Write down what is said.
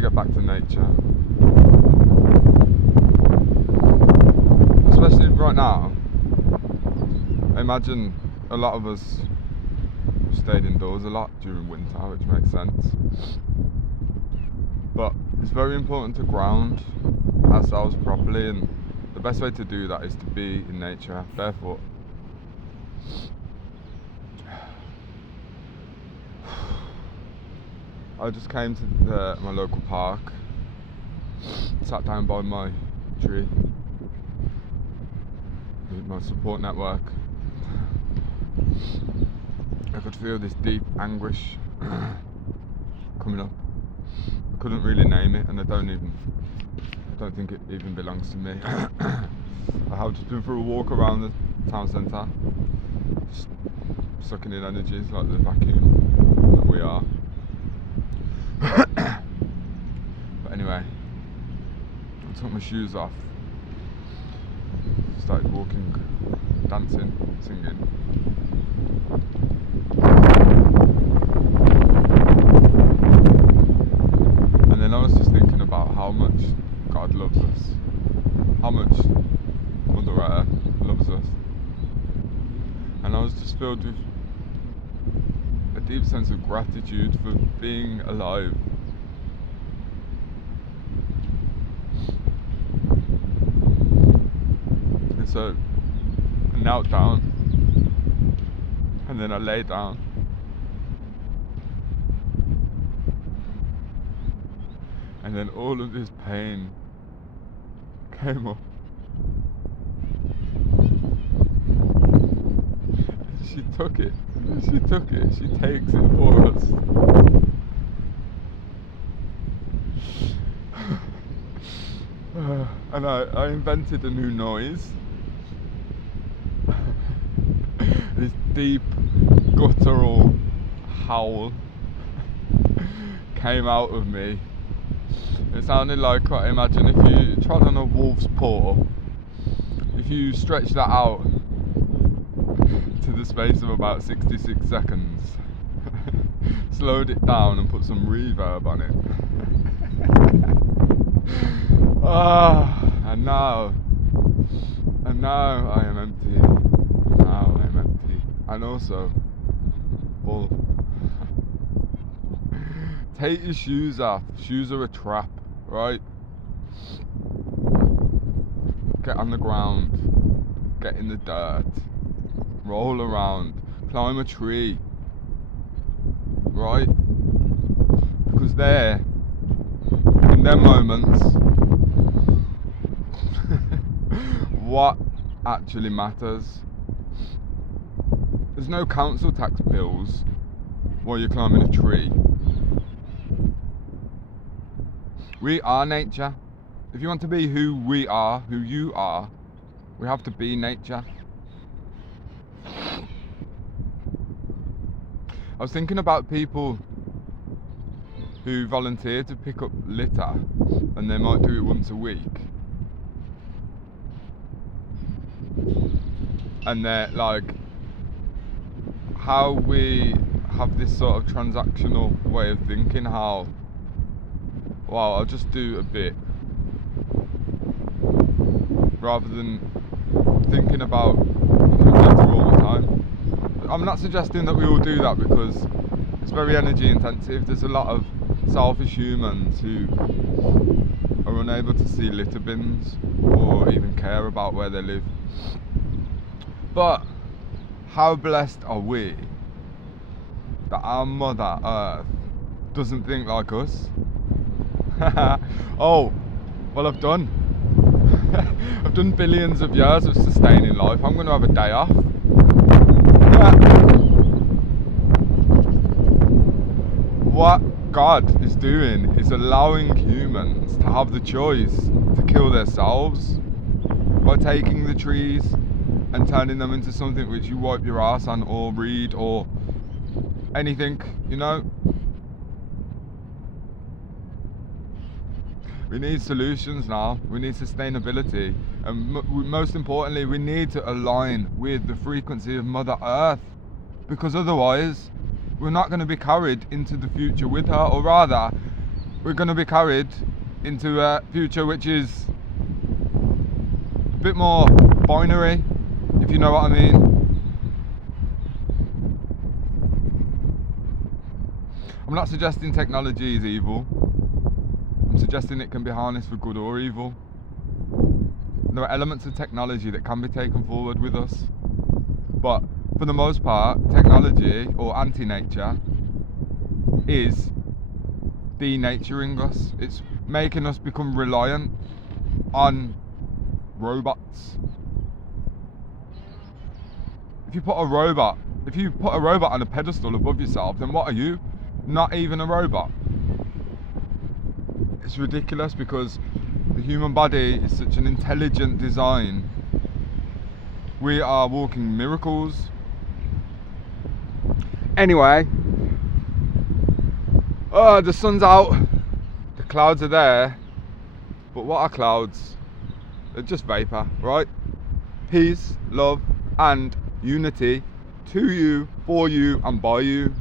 to get back to nature. Especially right now. I imagine a lot of us stayed indoors a lot during winter, which makes sense. But it's very important to ground ourselves properly, and the best way to do that is to be in nature, barefoot. I just came to my local park, sat down by my tree with my support network. I could feel this deep anguish coming up. I couldn't really name it, and I don't think it even belongs to me. I have just been for a walk around the town centre, just sucking in energies like the vacuum that we are. But anyway, I took my shoes off, started walking, dancing, singing. And then I was just thinking about how much God loves us, how much Mother Earth loves us. And I was just filled with a deep sense of gratitude for being alive. And so I knelt down, and then I lay down. And then all of this pain came up. She took it, she takes it for us. And I invented a new noise. This deep, guttural howl came out of me. It sounded like, imagine if you trod on a wolf's paw, if you stretch that out to the space of about 66 seconds, slowed it down and put some reverb on it. And now I am empty. Now I am empty. And also full. Take your shoes off. Shoes are a trap, right? Get on the ground. Get in the dirt. Roll around. Climb a tree. Right? Because there, in them moments, what actually matters. There's no council tax bills while you're climbing a tree. We are nature. If you want to be who we are, who you are, we have to be nature. I was thinking about people who volunteer to pick up litter, and they might do it once a week. And they're like, how we have this sort of transactional way of thinking, how, well, I'll just do a bit, rather than thinking about becoming better all the time. I'm not suggesting that we all do that, because it's very energy intensive. There's a lot of selfish humans who are unable to see litter bins or even care about where they live. But how blessed are we that our Mother Earth doesn't think like us? Oh, well, I've done billions of years of sustaining life. I'm going to have a day off. What God is doing is allowing humans to have the choice to kill themselves by taking the trees and turning them into something which you wipe your ass on or read or anything, you know. We need solutions now. We need sustainability, and most importantly, we need to align with the frequency of Mother Earth, because otherwise we're not going to be carried into the future with her, or rather we're going to be carried into a future which is a bit more binary, if you know what I mean. I'm not suggesting technology is evil. I'm suggesting it can be harnessed for good or evil. There are elements of technology that can be taken forward with us, but for the most part, technology or anti-nature is denaturing us. It's making us become reliant on robots. If you put a robot on a pedestal above yourself, then what are you? Not even a robot. It's ridiculous because the human body is such an intelligent design. We are walking miracles. Anyway, the sun's out, the clouds are there, but what are clouds? They're just vapor, right? Peace, love, and unity to you, for you, and by you.